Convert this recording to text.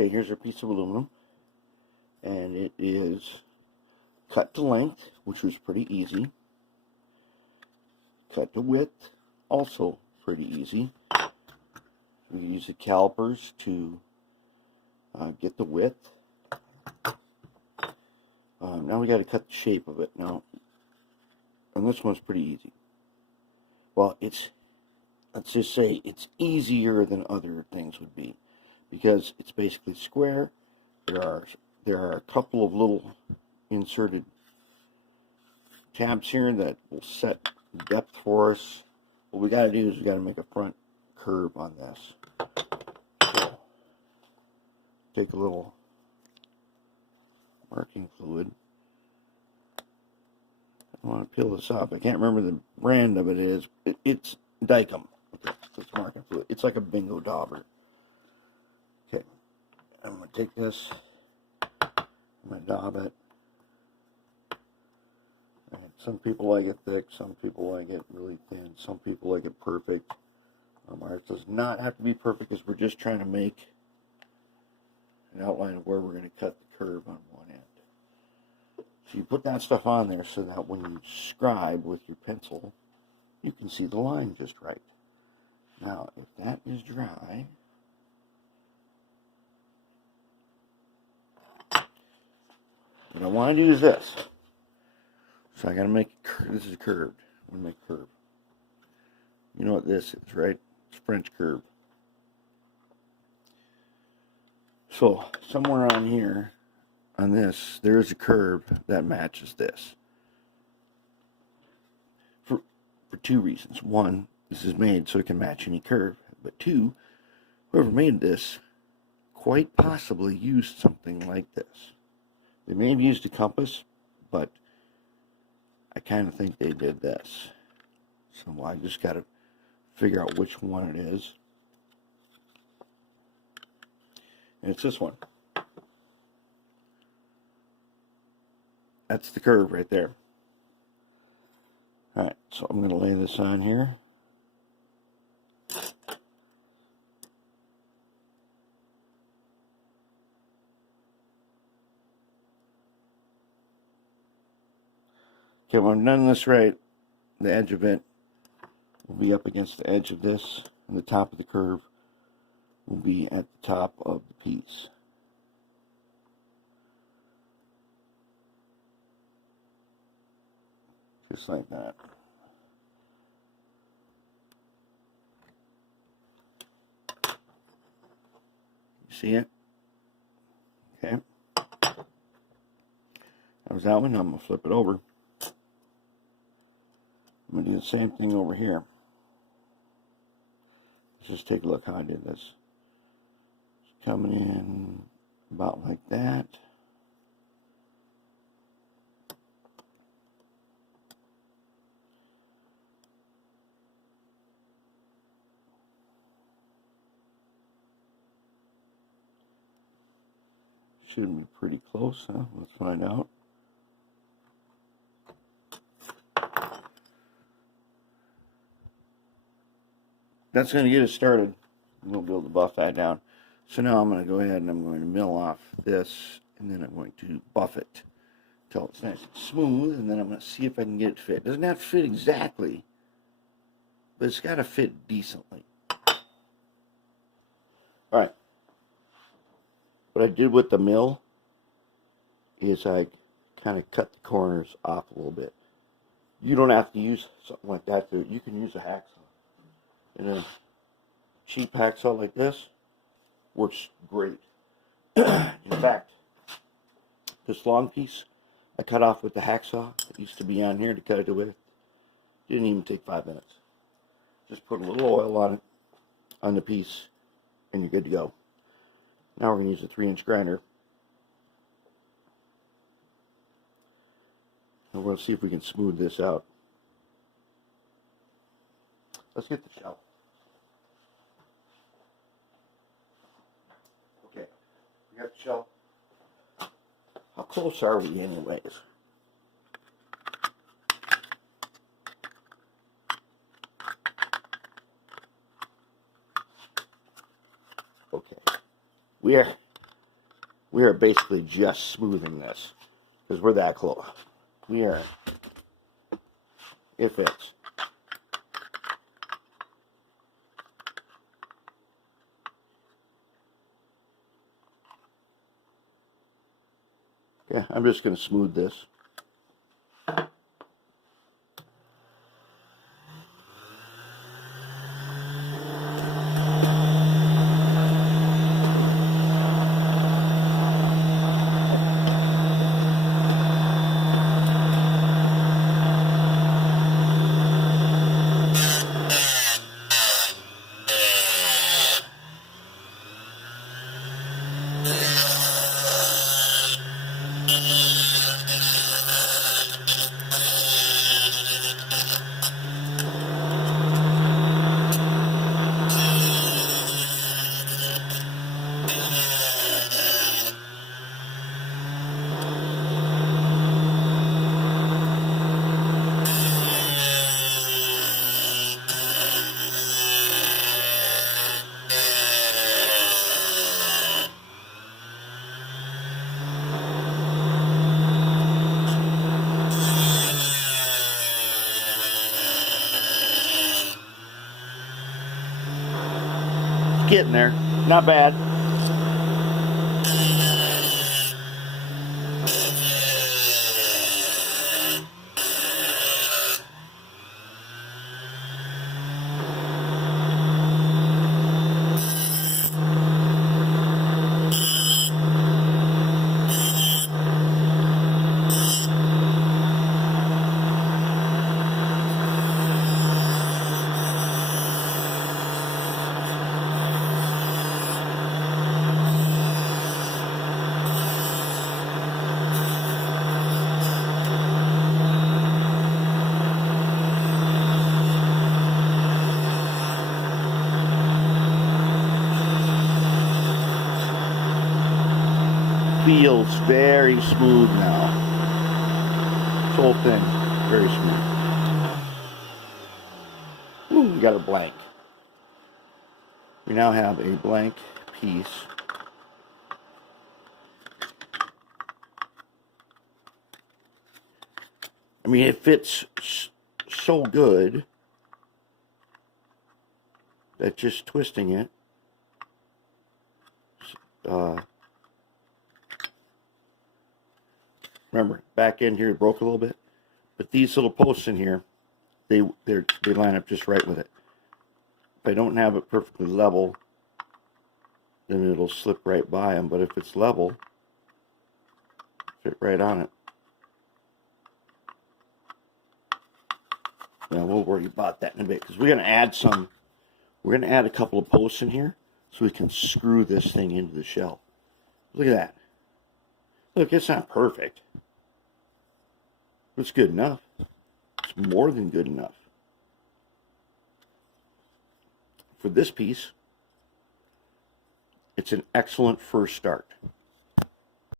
Okay, here's our piece of aluminum, and it is cut to length, which was pretty easy. Cut to width, also pretty easy. We use the calipers to get the width. Now we got to cut the shape of it. Now, and this one's pretty easy. Well, let's just say it's easier than other things would be, because it's basically square. There are a couple of little inserted tabs here that will set depth for us. What we got to do is we got to make a front curve on this. So, take a little marking fluid. I want to peel this up. I can't remember the brand of it. It's Dykem. Okay, so it's marking fluid. It's like a bingo dauber. Okay, I'm going to take this. I'm going to daub it. And some people like it thick. Some people like it really thin. Some people like it perfect. Ours does not have to be perfect, because we're just trying to make an outline of where we're going to cut the curve on one end. So you put that stuff on there so that when you scribe with your pencil, you can see the line just right. Now, if that is dry, what I want to do is this. So I got to make this is curved. I'm going to make a curve. You know what this is, right? It's French curve. So somewhere on here, on this, there is a curve that matches this. For two reasons. One, this is made so it can match any curve. But two, whoever made this quite possibly used something like this. They may have used a compass, but I kind of think they did this. So I just got to figure out which one it is. And it's this one. That's the curve right there. Alright, so I'm going to lay this on here. Okay, when I've done this right, the edge of it will be up against the edge of this, and the top of the curve will be at the top of the piece. Just like that. You see it? Okay. That was that one. I'm going to flip it over. I'm going to do the same thing over here. Let's just take a look how I did this. It's coming in about like that. Should be pretty close, huh? Let's find out. That's going to get us started. We'll be able to buff that down. So now I'm going to go ahead and I'm going to mill off this, and then I'm going to buff it until it's nice and smooth, and then I'm going to see if I can get it fit. It doesn't have to fit exactly, but it's got to fit decently. Alright. What I did with the mill is I kind of cut the corners off a little bit. You don't have to use something like that. You can use a hacksaw. And a cheap hacksaw like this works great. In fact, this long piece I cut off with the hacksaw that used to be on here to cut it with. Didn't even take 5 minutes. Just put a little oil on it, on the piece, and you're good to go. Now we're going to use a 3-inch grinder. And we'll see if we can smooth this out. Let's get the shell. Okay, we got the shell. How close are we anyways? Okay, we're We are basically just smoothing this because we're that close. We are. It fits. Yeah, I'm just going to smooth this. Getting there. Not bad. Feels very smooth now. This whole thing, very smooth. Ooh, we got a blank. We now have a blank piece. I mean, it fits so good that just twisting it, remember, back end here broke a little bit, but these little posts in here, they line up just right with it. If I don't have it perfectly level, then it'll slip right by them. But if it's level, fit right on it. Now we'll worry about that in a bit because we're going to add some. We're going to add a couple of posts in here so we can screw this thing into the shell. Look at that. Look, it's not perfect. It's good enough. It's more than good enough. For this piece, it's an excellent first start.